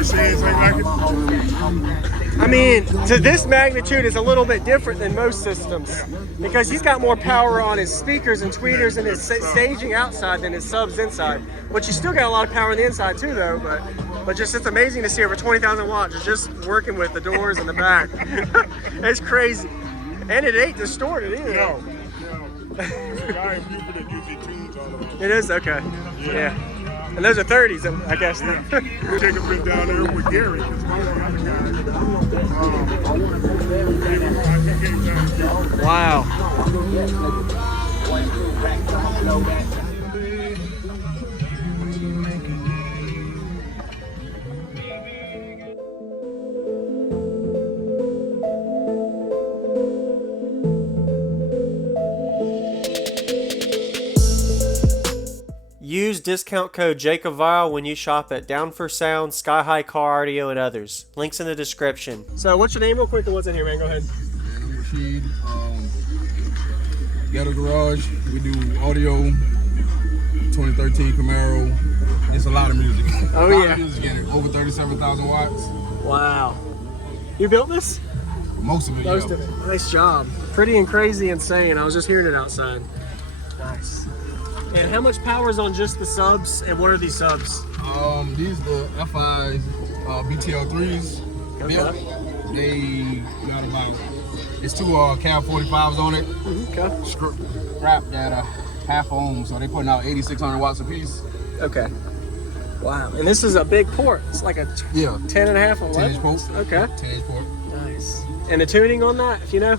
ever seen anything like it? I mean, to this magnitude is a little bit different than most systems because he's got more power on his speakers and tweeters and his staging outside than his subs inside. But you still got a lot of power on the inside too, though. But just it's amazing to see over 20,000 watts just working with the doors in the back. It's crazy, and it ain't distorted either. No. There's a guy in Buford that usually tunes all of them. It is okay. Yeah. And those are 30s, I guess. Yeah. Jacob been down there with Gary. Wow. Use discount code JacobViral when you shop at Down for Sound, SkyHigh Car Audio, and others. Links in the description. So what's your name real quick and what's in here, man? Go ahead. Man, I'm Rasheed. Ghetto Garage. We do audio, 2013 Camero. It's a lot of music. Oh, a lot yeah. Of music in it. Over 37,000 watts. Wow. You built this? Most of it, Most yeah. of it. Nice job. Pretty and crazy insane. I was just hearing it outside. Nice. And how much power is on just the subs, and what are these subs? These the FI BTL3s. Okay. Built. They got about, it's two cab 45s on it. Okay. Wrapped at a half ohm, so they putting out 8,600 watts a piece. Okay. Wow. And this is a big port. It's like a 10 and a half, 11? 10-inch port. Okay. 10-inch port. Nice. And the tuning on that, if you know?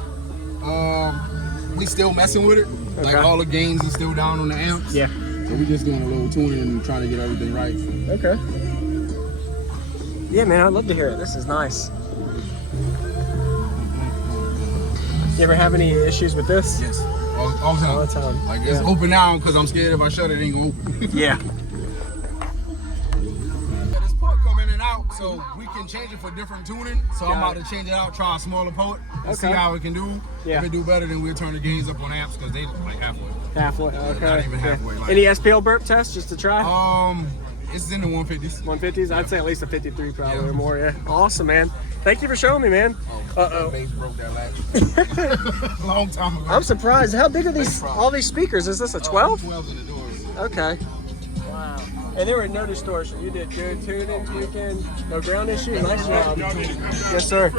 We still messing with it. Okay. Like all the gains are still down on the amps. Yeah. So we just doing a little tuning and trying to get everything right. Okay. Yeah, man, I'd love to hear it. This is nice. You ever have any issues with this? Yes. All the time. All the time. Like it's open now because I'm scared if I shut it, it ain't gonna open. Yeah. This port come in and out, so we can change it for different tuning. So I'm about to change it out, try a smaller port, and see how it can do. Yeah. If it do better, then we'll turn the gains up on amps because they like halfway. Halfway, okay. Not even halfway. Like, any SPL burp test just to try? It's in the 150s. 150s? I'd say at least a 53 probably or more, yeah. Awesome, man. Thank you for showing me, man. The bass broke that last long time ago. I'm surprised. How big are these, all these speakers? Is this a 12? 12's in the doors. Okay. Wow. And there were no distortion. You did good tuning, tweaking, no ground issue. Nice job. Yes, sir.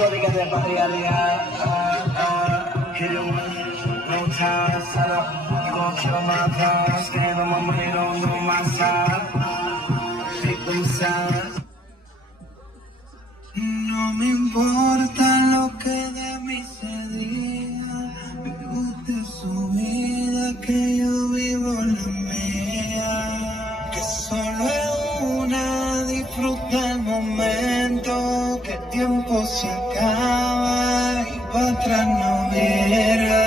Shorty got that body out of hit it one, no time, set up. You gon' kill my vibe. Scared on my money, don't know my side. Pick them sides. No me importa lo que de mí se diga. Me gusta su vida, que yo vivo la mía. Que solo es una, disfruta el momento. Que el tiempo se acaba y para atrás no verá.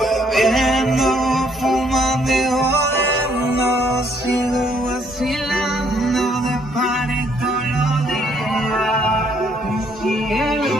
Bebiendo, fumando y jodiendo, sigo vacilando de party todos los días. Cielo.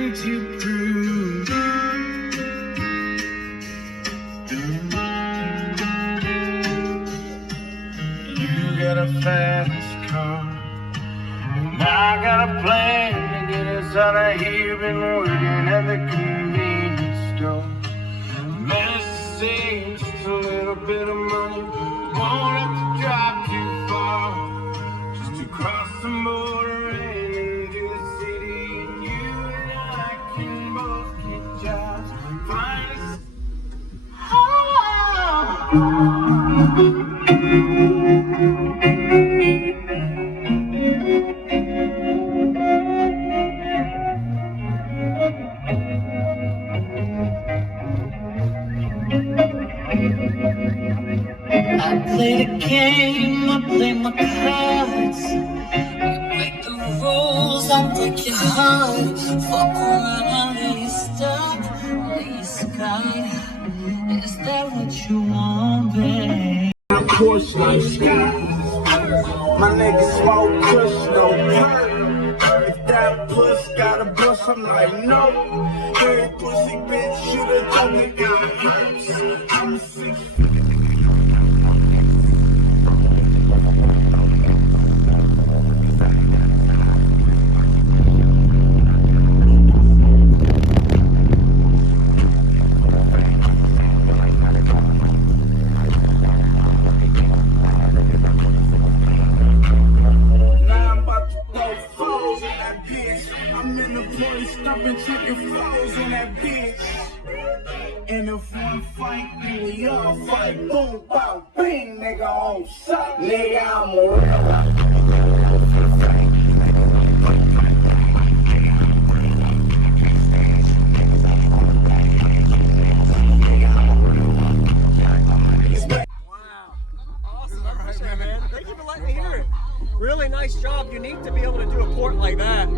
nothing to prove. You got a fast car, and I got a plan to get us out of here. Been working at the convenience store. Managed to save just a little bit of money. Won't have to drive too far, just to cross the border and into the city. And you and I can both get jobs. Find us. I play the game, I play my cards. You break the rules, I break your heart. Fuck around and you stop, lay sky. Is that what you want, babe? Of course, like Sky. My niggas smoke kush, no perk. If that puss got a bust, I'm like, no. Every pussy bitch, you the dog that got hurts. I'm 6 stomping chicken flows in that bitch. And if one fight, then we all fight. Boom, bow, bing, nigga on sight. Nigga, I'm a real. Awesome. I appreciate it, man. Thank you for letting me hear it. Really nice job. Unique to be able to do a port like that.